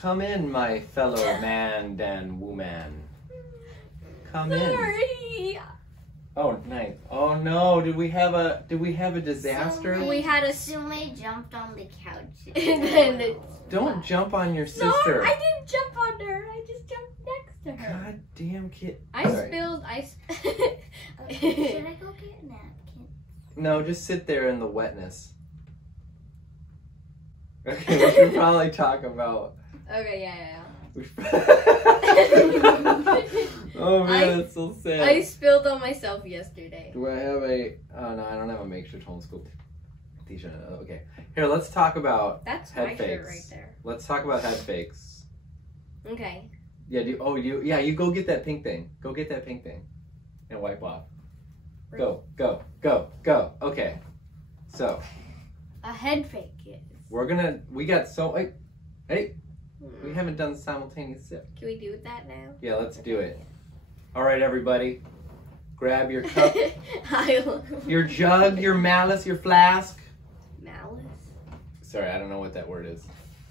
Come in, my fellow man and woman. Come in. Sorry. Oh, nice. Oh no, did we have a disaster? Sume jumped on the couch. And then Don't jump on your sister. No, I didn't jump on her. I just jumped next to her. God damn kid. I spilled. Should I go get a napkin? No, just sit there in the wetness. Okay, we should probably talk about. Okay, yeah. Oh man, that's so sad. I spilled on myself yesterday. Do I have a? Oh no, I don't have a Makeshift Homeschool t-shirt. Okay, here, let's talk about That's head my fakes. shirt right there. Let's talk about head fakes. Okay. Yeah. You go get that pink thing. Go get that pink thing, and wipe off. Go. Okay. So. A head fake is. We got so. Hey. We haven't done simultaneous sip. Can we do that now? Yeah, let's do it. All right, everybody. Grab your cup, your jug, your malice, your flask. Malice? Sorry, I don't know what that word is.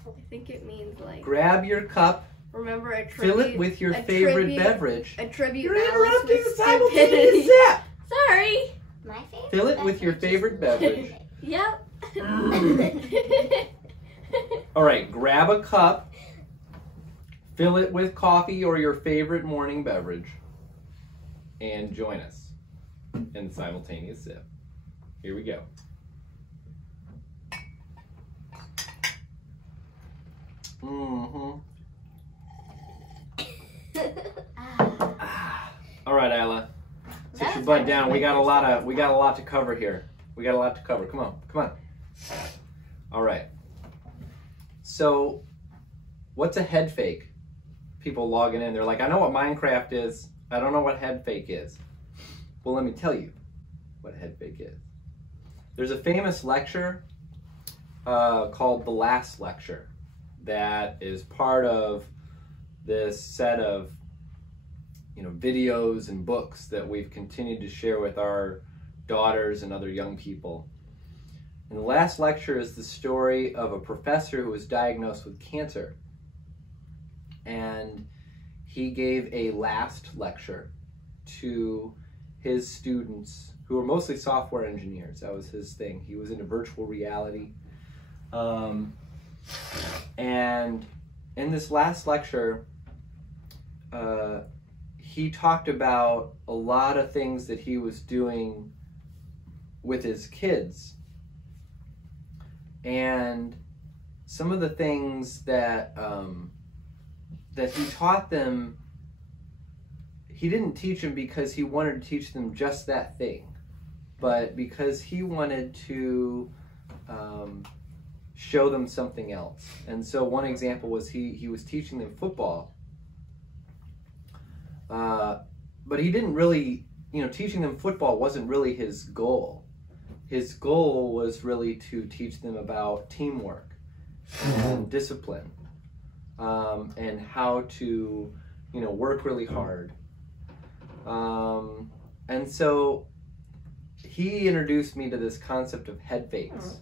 I think it means like... Grab your cup. Remember a tribute... Fill it with your favorite beverage. A tribute You're malice interrupting with the simultaneous stupidity. sip. Sorry. My favorite. Fill it with your favorite beverage. Yep. All right, grab a cup. Fill it with coffee or your favorite morning beverage. And join us in the simultaneous sip. Here we go. All right, Isla. Sit your butt down. We got a lot to cover here. Come on. All right. So, what's a head fake? People logging in, they're like, I know what Minecraft is. I don't know what head fake is. Well, let me tell you what head fake is. There's a famous lecture called The Last Lecture that is part of this set of videos and books that we've continued to share with our daughters and other young people. And the last lecture is the story of a professor who was diagnosed with cancer. And he gave a last lecture to his students, who were mostly software engineers. That was his thing. He was into virtual reality. And in this last lecture, he talked about a lot of things that he was doing with his kids. And some of the things that that he taught them, he didn't teach them because he wanted to teach them just that thing, but because he wanted to show them something else. And so one example was he was teaching them football, but he didn't really, teaching them football wasn't really his goal. His goal was really to teach them about teamwork and discipline, and how to, work really hard. And so he introduced me to this concept of head fakes.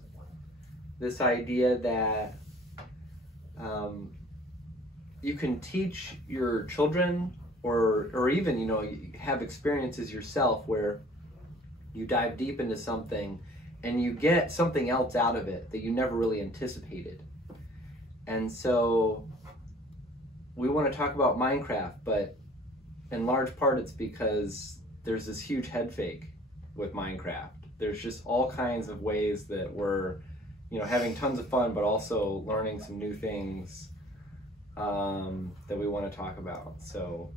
This idea that you can teach your children, or even, have experiences yourself where you dive deep into something and you get something else out of it that you never really anticipated. And so we want to talk about Minecraft, but in large part it's because there's this huge head fake with Minecraft. There's just all kinds of ways that we're, having tons of fun, but also learning some new things that we want to talk about. So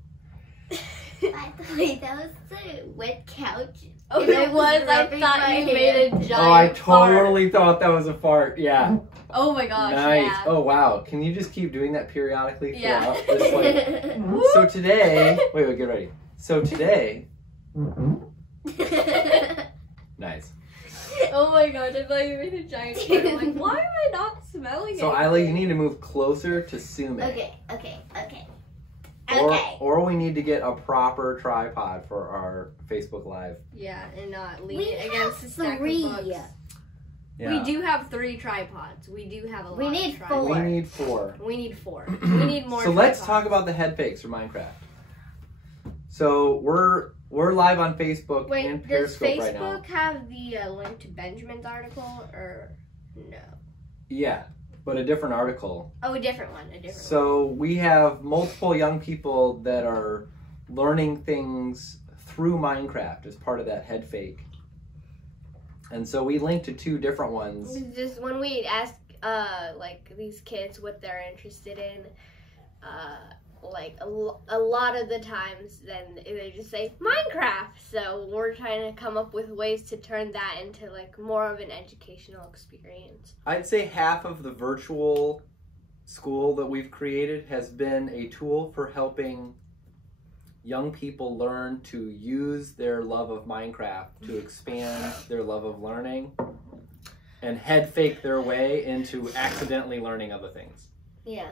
By the way, that was the wet couch. Oh, it was. I thought you made a giant Oh, I fart. totally thought that was a fart. Yeah. Oh my gosh, Nice. yeah. Oh wow. Can you just keep doing that periodically Yeah. throughout? Just like, so today, wait, get ready. So today, nice. Oh my gosh, I thought you made a giant fart. I'm like, why am I not smelling it? So Isla, you need to move closer to Sume. Okay. Or we need to get a proper tripod for our Facebook Live. Yeah, and not lean We it against the have stack 3. of books. Yeah. We do have 3 tripods. We do have a lot We of need tripods. 4. We need 4. We need 4. We need more So let's tripods. talk about the head fakes for Minecraft. So we're live on Facebook Wait, and does Periscope right now. Facebook have the link to Benjamin's article or no? Yeah, but a different article. Oh, a different one. So we have multiple young people that are learning things through Minecraft as part of that head fake. And so we linked to 2 different ones. Just when we ask like these kids what they're interested in, like a lot of the times then they just say Minecraft. So we're trying to come up with ways to turn that into like more of an educational experience. I'd say half of the virtual school that we've created has been a tool for helping young people learn to use their love of Minecraft to expand their love of learning and head fake their way into accidentally learning other things. Yeah.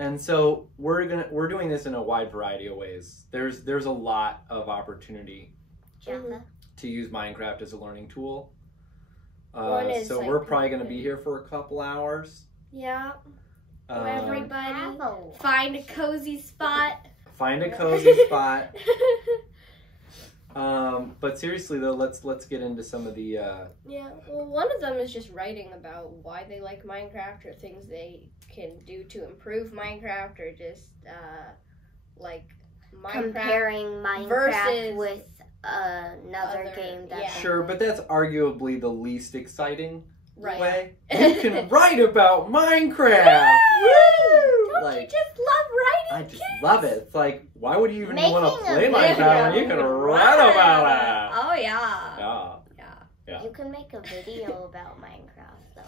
And so we're doing this in a wide variety of ways. There's a lot of opportunity Java. to use Minecraft as a learning tool. One is So like we're probably going to be here for a couple hours. Yeah. Everybody Find a cozy spot. Find a cozy spot. But seriously though, let's get into some of the. Yeah. Well, one of them is just writing about why they like Minecraft or things they can do to improve Minecraft or just like Minecraft. comparing Minecraft versus with another other- game that's yeah. Sure, but that's arguably the least exciting Right. way. You can write about Minecraft. Woo! Don't Like, you just love I writing? just kids? love it. It's like, why would you even want to Making a play Minecraft when you video. can write about it? Oh yeah. Yeah. Yeah. You can make a video about Minecraft though.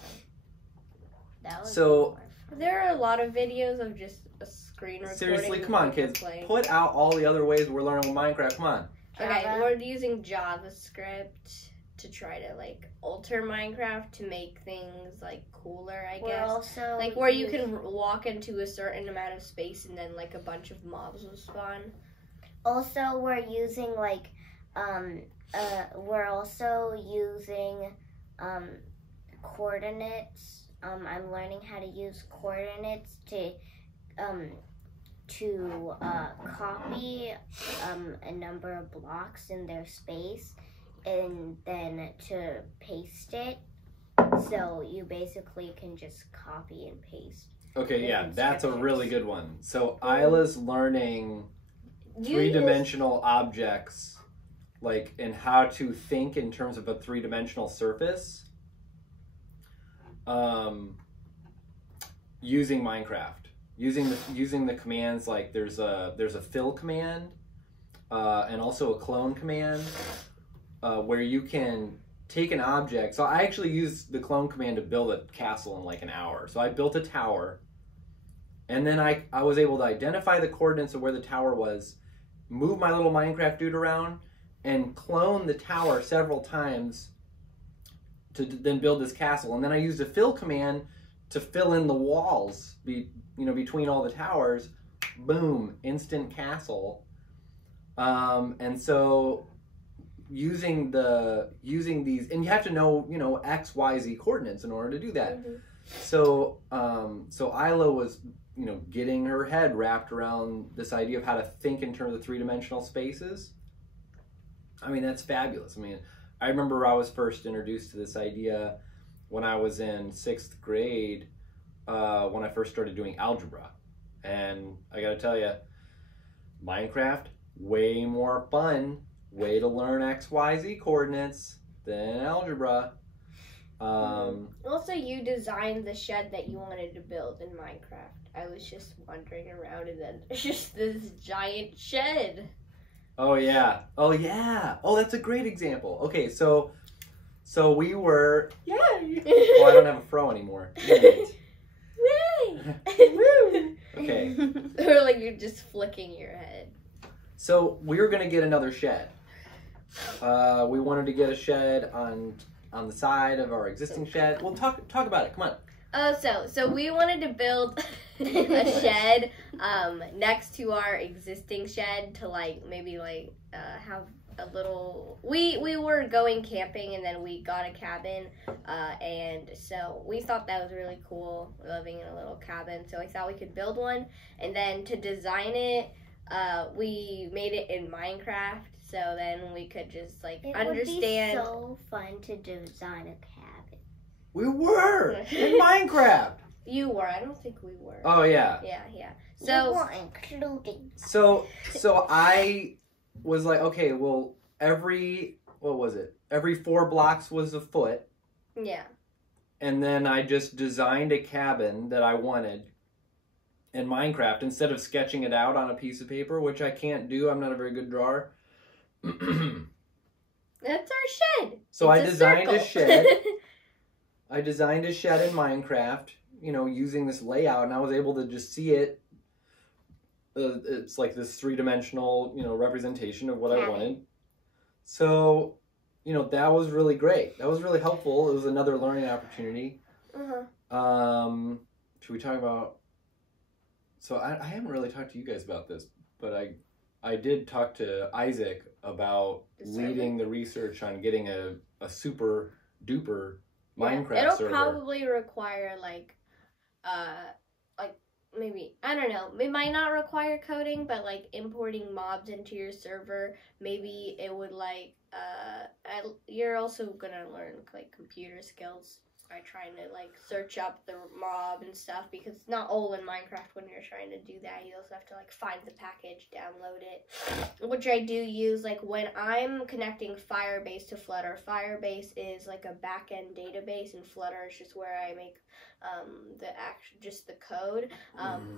That would So- be more fun. There are a lot of videos of just a screen recording. Seriously, of come on, people kids. playing. Put out all the other ways we're learning with Minecraft. Come on. Okay, Java. we're using JavaScript to try to like alter Minecraft to make things like cooler, I We're guess. also Like where you can walk into a certain amount of space and then like a bunch of mobs will spawn. Also, we're using like we're also using coordinates. I'm learning how to use coordinates to copy a number of blocks in their space and then to paste it. So you basically can just copy and paste. Okay, yeah, that's a Instructions. really good one. So Isla's learning three-dimensional objects, like, and how to think in terms of a three-dimensional surface, using Minecraft, using the commands like there's a fill command, and also a clone command, where you can take an object. So I actually used the clone command to build a castle in like an hour. So I built a tower, and then I was able to identify the coordinates of where the tower was, move my little Minecraft dude around, and clone the tower several times to then build this castle. And then I used a fill command to fill in the walls between all the towers. Boom, instant castle. And so using these, and you have to know X, Y, Z coordinates in order to do that. Mm-hmm. So Isla was getting her head wrapped around this idea of how to think in terms of three-dimensional spaces. I mean, that's fabulous. I mean, I remember I was first introduced to this idea when I was in 6th grade, when I first started doing algebra. And I gotta tell you, Minecraft, way more fun way to learn X, Y, Z coordinates than algebra. Also, you designed the shed that you wanted to build in Minecraft. I was just wandering around and then there's just this giant shed. Oh yeah. Oh that's a great example. Okay, so we were, yay. Oh, I don't have a fro anymore. Okay. Or like you're just flicking your head. So we were gonna get another shed. We wanted to get a shed on the side of our existing shed. Well, talk about it. Come on. So we wanted to build a shed next to our existing shed to maybe have a little. We were going camping, and then we got a cabin, and so we thought that was really cool, living in a little cabin. So we thought we could build one, and then to design it, we made it in Minecraft. So then we could just like understand. It would be so fun to design a cabin. We were in Minecraft. You were. I don't think we were. Oh yeah. Yeah. So we're including. So I was like, okay, well, every 4 blocks was a foot. Yeah. And then I just designed a cabin that I wanted in Minecraft instead of sketching it out on a piece of paper, which I can't do. I'm not a very good drawer. That's our shed. So it's I designed a circle. shed. I designed a shed in Minecraft, you know, using this layout, and I was able to just see it. It's like this 3-dimensional, you know, representation of what I wanted. So, you know, that was really great. That was really helpful. It was another learning opportunity. Should we talk about? So I haven't really talked to you guys about this, but I did talk to Isaac about leading the research on getting a super duper Minecraft server. It'll probably require like maybe, I don't know, it might not require coding, but like importing mobs into your server, maybe it would like, you're also gonna learn like computer skills by trying to like search up the mob and stuff, because it's not all in Minecraft when you're trying to do that. You also have to like find the package, download it, which I do use like when I'm connecting Firebase to Flutter. Firebase is like a back-end database, and Flutter is just where I make just the code.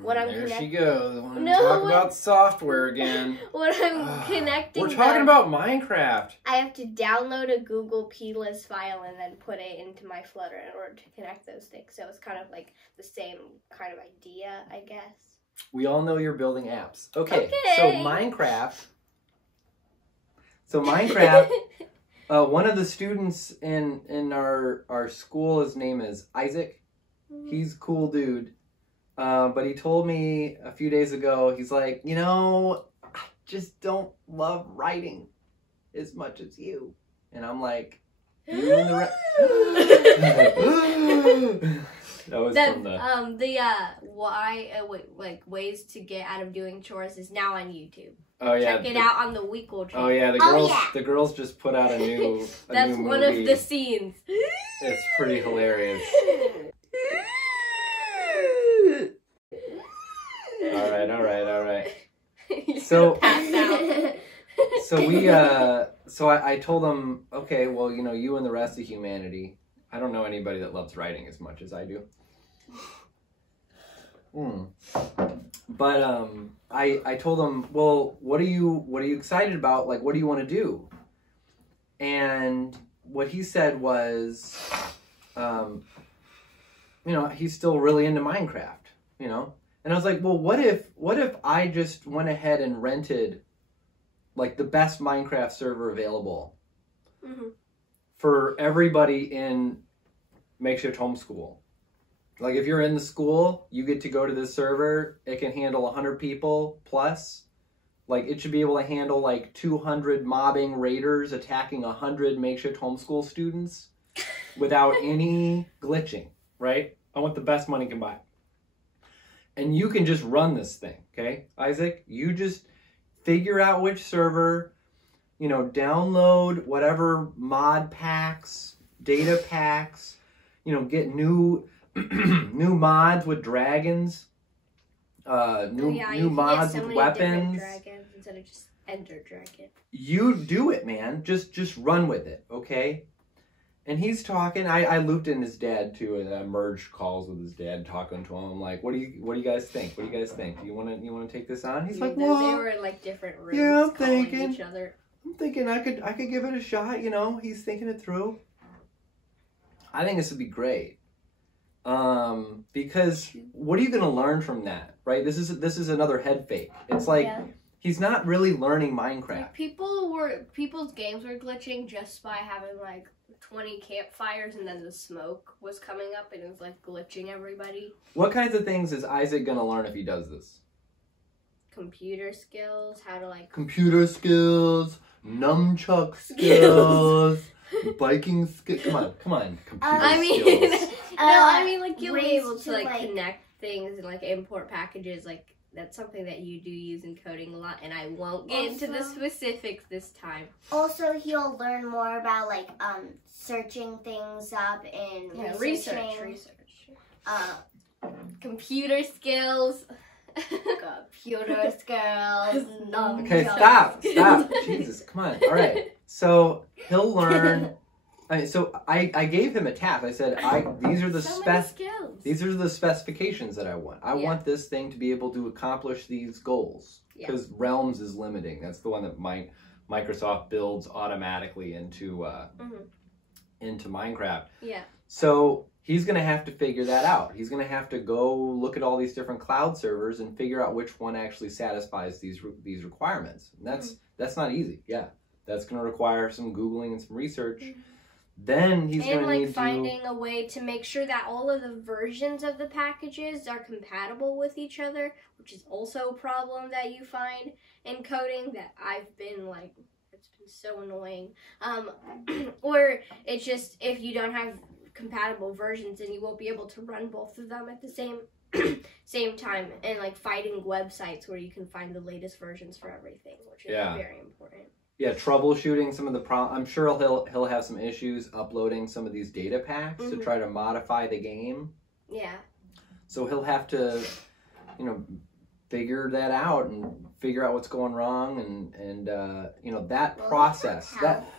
When I'm there she goes. Talk about software again. When I'm connecting, we're talking about Minecraft. I have to download a Google plist file and then put it into my Flutter in order to connect those things. So it's kind of like the same kind of idea, I guess. We all know you're building apps. Okay. So Minecraft. One of the students in our school, his name is Isaac. He's a cool dude. But he told me a few days ago, he's like, you know, I just don't love writing as much as you. And I'm like, you and the That was from the ways to get out of doing chores is now on YouTube. Oh yeah, check it out on the Weekle channel. Oh yeah, the girls just put out a new That's new one movie. of the scenes. It's pretty hilarious. All right. So I told them, okay, well, you know, you and the rest of humanity, I don't know anybody that loves writing as much as I do. But I told them, well, what are you excited about? Like, what do you want to do? And what he said was, you know, he's still really into Minecraft, you know? And I was like, well, what if I just went ahead and rented like the best Minecraft server available for everybody in Makeshift Homeschool? Like, if you're in the school, you get to go to this server. It can handle 100 people plus. Like, it should be able to handle like 200 mobbing raiders attacking 100 Makeshift Homeschool students without any glitching, right? I want the best money can buy. And you can just run this thing, okay? Isaac, you just figure out which server, you know, download whatever mod packs, data packs, you know, get new mods with dragons, new mods with weapons. Dragons instead of just Ender Dragon. You do it, man. Just run with it, okay? And he's talking. I looped in his dad too, and I merged calls with his dad, talking to him. I'm like, what do you guys think? What do you guys think? Do you want to take this on? He's like, well, they were in like different rooms. Yeah, I'm calling thinking. Each other. I'm thinking I could give it a shot. You know, he's thinking it through. I think this would be great. Because what are you gonna learn from that, right? This is another head fake. It's like he's not really learning Minecraft. Like people's games were glitching just by having like 20 campfires, and then the smoke was coming up and it was like glitching everybody. What kinds of things is Isaac gonna learn if he does this? Computer skills, how to like... Computer skills, nunchuck skills, biking skills. Come on, computer skills. I mean, like, you'll be ways able to, to, like, like- connect things and, like, import packages. Like, that's something that you do use in coding a lot, and I won't get into the Also- specifics this time. Also, he'll learn more about like searching things up and researching. Research. Computer skills. Computer skills. Okay, stop. Jesus, come on. All right. So he'll learn. I gave him a task. I said, these are the skills. These are the specifications that I want. I want this thing to be able to accomplish these goals because Realms is limiting. That's the one that Microsoft builds automatically into Minecraft. Yeah. So he's going to have to figure that out. He's going to have to go look at all these different cloud servers and figure out which one actually satisfies these requirements. And that's not easy. Yeah, that's going to require some Googling and some research. Then he's going to need finding a way to make sure that all of the versions of the packages are compatible with each other, which is also a problem that you find in coding that I've been like, it's been so annoying. Or it's just, if you don't have compatible versions, then you won't be able to run both of them at the same time, and like fighting websites where you can find the latest versions for everything, which is very important. Yeah, troubleshooting some of the I'm sure he'll have some issues uploading some of these data packs to try to modify the game. Yeah. So he'll have to, figure that out and figure out what's going wrong and that process.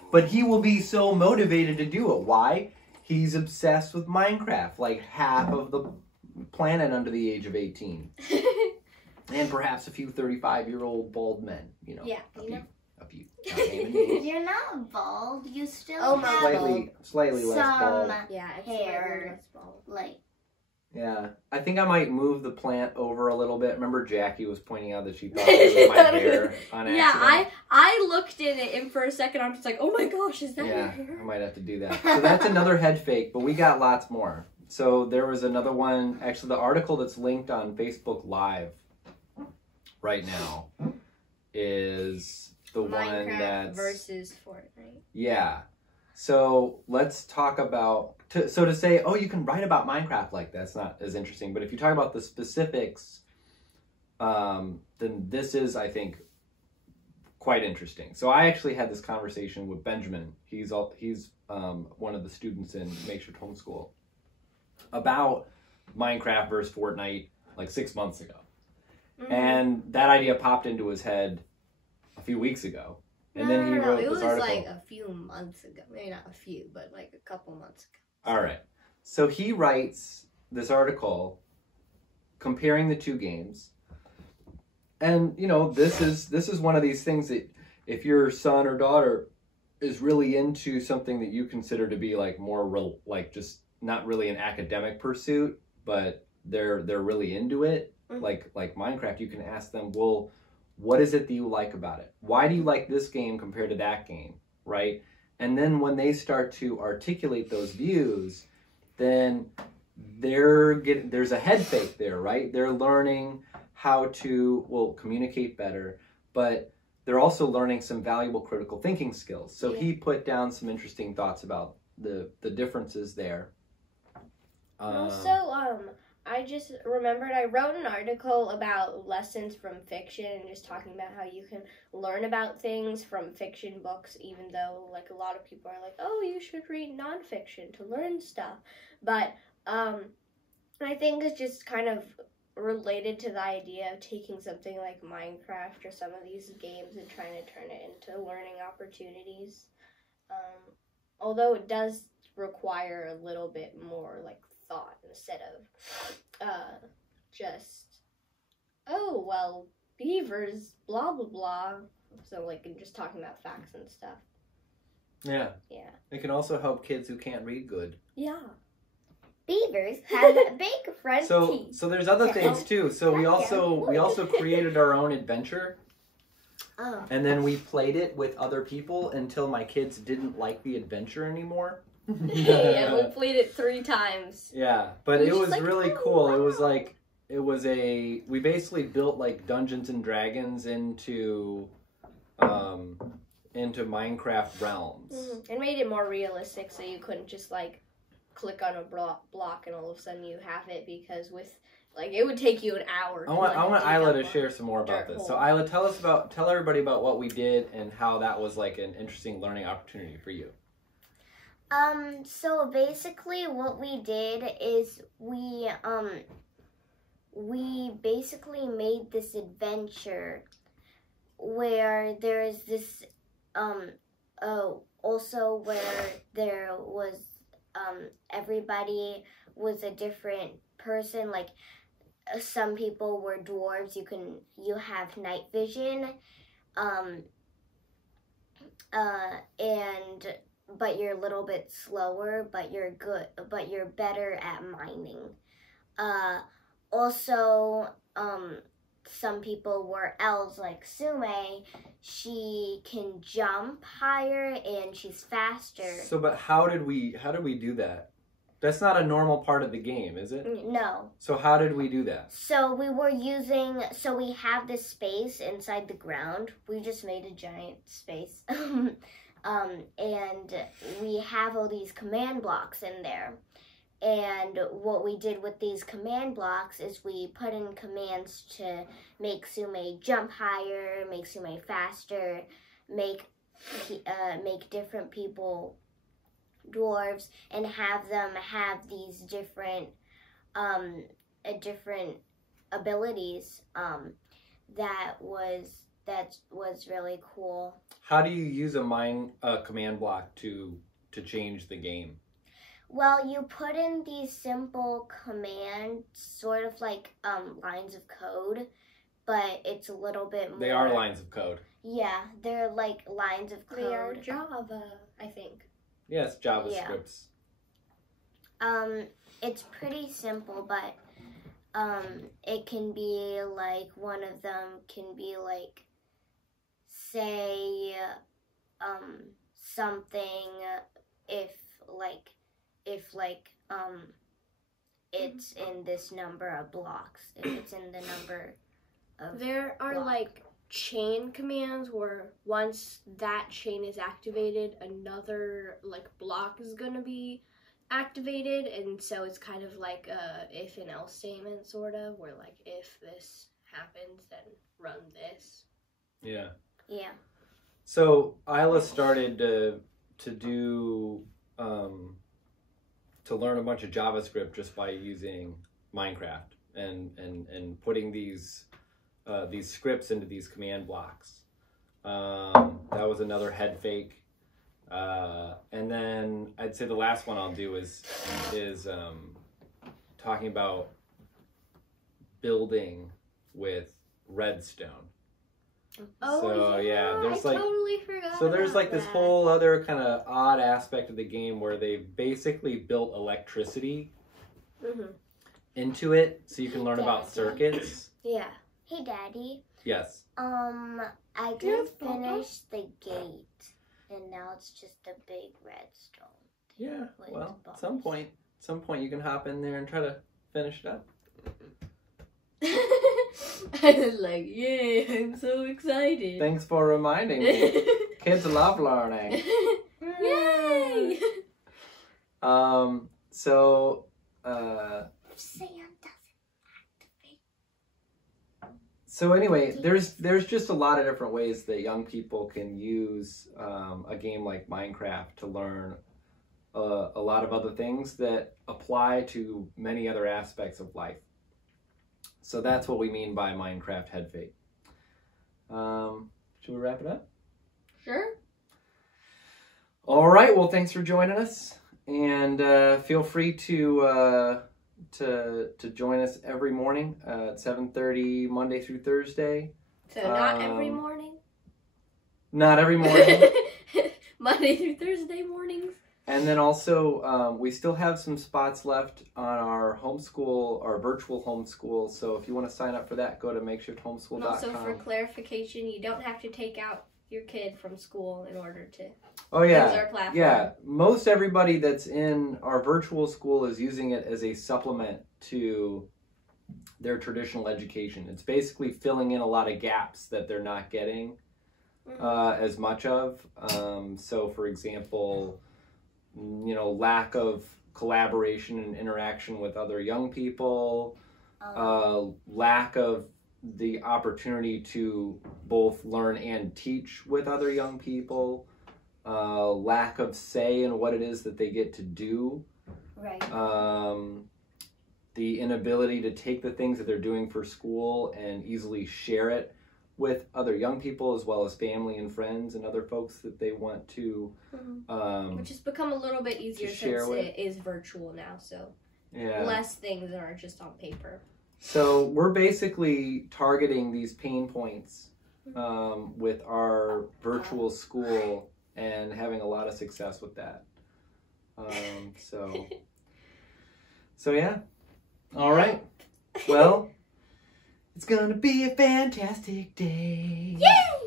But he will be so motivated to do it. Why? He's obsessed with Minecraft, like half of the planet under the age of 18. And perhaps a few 35-year-old bald men, Yeah, a few. Not naming names. You're not bald. You still Oh, have slightly less bald. Yeah, it's hair. less bald. Like Yeah, I think I might move the plant over a little bit. Remember Jackie was pointing out that she thought it was my hair on accident? Yeah, I looked in it, and for a second I'm just like, oh my gosh, is that your Yeah, hair? I might have to do that. So that's another head fake, but we got lots more. So there was another one, actually the article that's linked on Facebook Live right now is the one Minecraft that's... versus Fortnite. Yeah. So let's talk about... to say, oh, you can write about Minecraft, like that's not as interesting. But if you talk about the specifics, then this is, I think, quite interesting. So I actually had this conversation with Benjamin. He's one of the students in Makeshift Homeschool about Minecraft versus Fortnite like 6 months ago. Mm-hmm. And that idea popped into his head a few weeks ago. And then he wrote this article. It was like a few months ago. Maybe not a few, but like a couple months ago. All right. So he writes this article comparing the two games. And, this is one of these things that if your son or daughter is really into something that you consider to be like more like just not really an academic pursuit, but they're really into it, like Minecraft, you can ask them, well, what is it that you like about it? Why do you like this game compared to that game, right? And then when they start to articulate those views, then there's a head fake there, right? They're learning how to, communicate better, but they're also learning some valuable critical thinking skills. So he put down some interesting thoughts about the differences there. Also, I just remembered I wrote an article about lessons from fiction and just talking about how you can learn about things from fiction books, even though like a lot of people are like, oh, you should read nonfiction to learn stuff. But I think it's just kind of related to the idea of taking something like Minecraft or some of these games and trying to turn it into learning opportunities. Although it does require a little bit more like thought instead of just, oh, well, beavers, blah, blah, blah. So, like, just talking about facts and stuff. Yeah. Yeah. It can also help kids who can't read good. Yeah. beavers have big front teeth. So there's other things too. So we also created our own adventure. Oh. And then we played it with other people until my kids didn't like the adventure anymore. Yeah, we played it 3 times. Yeah, but it was really cool. Wow. We basically built like Dungeons and Dragons into into Minecraft realms. It made it more realistic, so you couldn't just like click on a block and all of a sudden you have it, because with like it would take you an hour. I want Isla to share some more about this. So Isla, tell everybody about what we did and how that was like an interesting learning opportunity for you. So basically what we did is we basically made this adventure where there's this also where there was everybody was a different person. Like some people were dwarves. You have night vision, but you're a little bit slower, but you're better at mining. Also, some people were elves like Sume. She can jump higher and she's faster. So, but how did we do that? That's not a normal part of the game, is it? No. So how did we do that? So we have this space inside the ground. We just made a giant space. And we have all these command blocks in there. And what we did with these command blocks is we put in commands to make Sume jump higher, make Sume faster, make different people dwarves, and have them have these different abilities. That was really cool. How do you use a command block to change the game? Well, you put in these simple commands, sort of like lines of code, but it's a little bit more... They are lines of code. Yeah, they're like lines of code. They are Java, I think. Yes, JavaScripts. Yeah. It's pretty simple, but it can be like, one of them can be like, say something if it's in this number of blocks. If it's in the number of There are like chain commands where once that chain is activated, another like block is gonna be activated, and so it's kind of like a if and else statement, sort of, where like if this happens, then run this. Yeah. Yeah. So Isla started to do to learn a bunch of JavaScript just by using Minecraft and putting these scripts into these command blocks. That was another Headfake. And then I'd say the last one I'll do is talking about building with redstone. Oh, so yeah, there's I like totally forgot. so there's about like this that. whole other kind of odd aspect of the game where they've basically built electricity into it, so you can learn about circuits. Yeah. Hey, Daddy. Yes. I did finish the gate, and now it's just a big redstone. Yeah. Well, at some point you can hop in there and try to finish it up. I was like, yay, I'm so excited. Thanks for reminding me. Kids love learning. Yay! So, Sand doesn't activate. So anyway, there's just a lot of different ways that young people can use a game like Minecraft to learn a lot of other things that apply to many other aspects of life. So that's what we mean by Minecraft Headfake. Should we wrap it up? Sure. All right. Well, thanks for joining us, and feel free to join us every morning at 7:30 Monday through Thursday. So not every morning? Not every morning. Monday through Thursday mornings. And then also, we still have some spots left on our homeschool, our virtual homeschool. So if you want to sign up for that, go to makeshifthomeschool.com. And also, for clarification, you don't have to take out your kid from school in order to use our platform. Yeah. Most everybody that's in our virtual school is using it as a supplement to their traditional education. It's basically filling in a lot of gaps that they're not getting as much of. So, for example, lack of collaboration and interaction with other young people, lack of the opportunity to both learn and teach with other young people, lack of say in what it is that they get to do. Right. The inability to take the things that they're doing for school and easily share it with other young people as well as family and friends and other folks that they want to which has become a little bit easier since it is virtual now, so less things are just on paper. So we're basically targeting these pain points with our virtual school and having a lot of success with that. So yeah. All right. Well, it's gonna be a fantastic day. Yay!